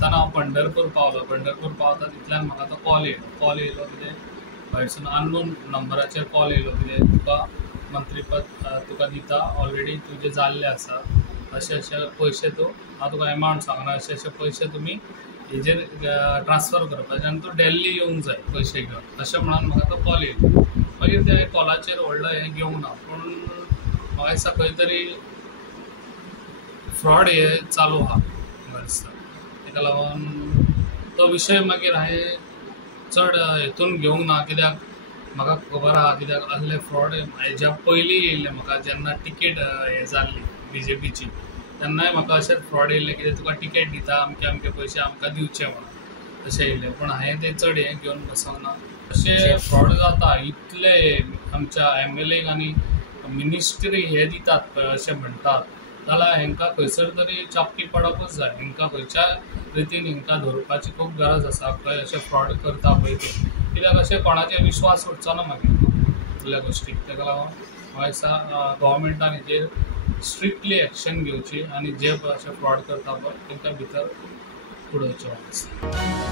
आतां हांव पंढरपूर पावलो. पंढरपूर पावता तितल्यान म्हाका तो कॉल येयलो कितें भायरसून अननोन नंबराचेर कॉल येयलो कितें तुका मंत्रीपद तुका दिता, ऑलरेडी तुजें जाल्लें आसा, अशे अशे पयशे हांव तुका एमावंट सांगना, अशे अशे पयशे तुमी हेजेर ट्रान्सफर करपाचे आनी तूं डेल्ली येवंक जाय पयशे घेवन, अशें म्हणून म्हाका तो कॉल येयलो. मागीर त्या कॉलाचेर व्हडलो हें घेवंक ना, पूण म्हाका दिसता खंय तरी फ्रॉड हे चालू आहा म्हाका दिसता. ताका लागून तो विशय मागीर हांवें चड हेतून घेवंक ना, कित्याक म्हाका खबर आहा कित्याक असले फ्रॉड हेज्या पयलीं येयल्ले म्हाका जेन्ना टिकेट हें जाल्ली BJPची, तेन्नाय म्हाका अशें फ्रॉड येयल्ले कितें तुका टिकेट दिता, अमके अमके पयशे आमकां दिवचे म्हणून अशें येयल्लें. पूण हांवें तें चड हें घेवन बसोंक ना. अशें फ्रॉड जाता इतले आमच्या MLAक आनी मिनिस्ट्री हे दितात पळय अशें म्हणटात, जाल्यार हेंकां खंयसर तरी चापटी पडपच जाय. हेंकां खंयच्या रितीन हेंकां धरपाची खूब गरज आसा. खंय अशें फ्रॉड करता पळय ते, कित्याक अशें कोणाचेर विश्वास उरचो ना मागीर असल्या गोश्टीक. ताका लागून म्हाका दिसता गव्हर्मेंटान हेजेर स्ट्रिक्टली एक्शन घेवची आनी जे अशें फ्रॉड करता पळय तांकां भितर उडोवचें म्हाका दिसता.